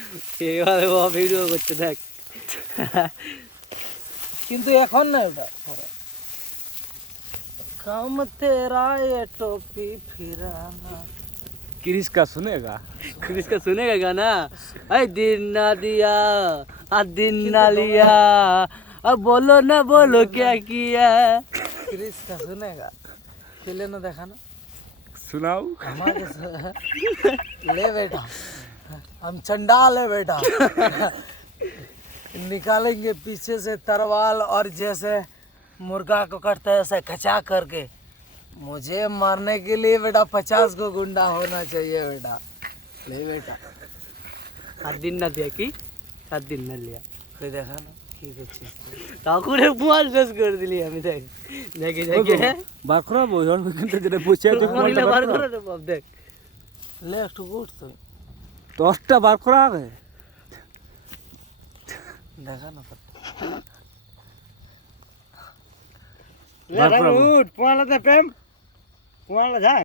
এইভাবে ও ভিডিও করছে দেখ। কিন্তু এখন না ওটা काम तेरा ये टोपी फिराना। क्रिस का सुनेगा? क्रिस का सुनेगा गाना? ऐ दिन ना दिया दिन ना लिया, अब बोलो ना बोलो क्या किया। क्रिस का सुनेगा? पहले ना देखा ना सुनाओ। हमारे ले बेटा, हम चंडाल है बेटा। निकालेंगे पीछे से तरवाल और जैसे मुर्गा को कटता है ऐसे खचा करके। मुझे मारने के लिए बेटा 50 को गुंडा होना चाहिए बेटा। ले बेटा 7 दिन ना दिया कि 7 दिन ना लिया। कोई देखा ना की করছিস ঠাকুরের পুয়াল শেষ করে দিলি আমি দেখ। দেখি দেখি বার করা বইর কিন্তু যেটা বসে আছে তোমার বার করে রে বাপ দেখ। ले একটু গুড তো 10টা বার করা আগে দেখা না લે ઉઠ પુવાલા દે પેમ પુવાલા જાય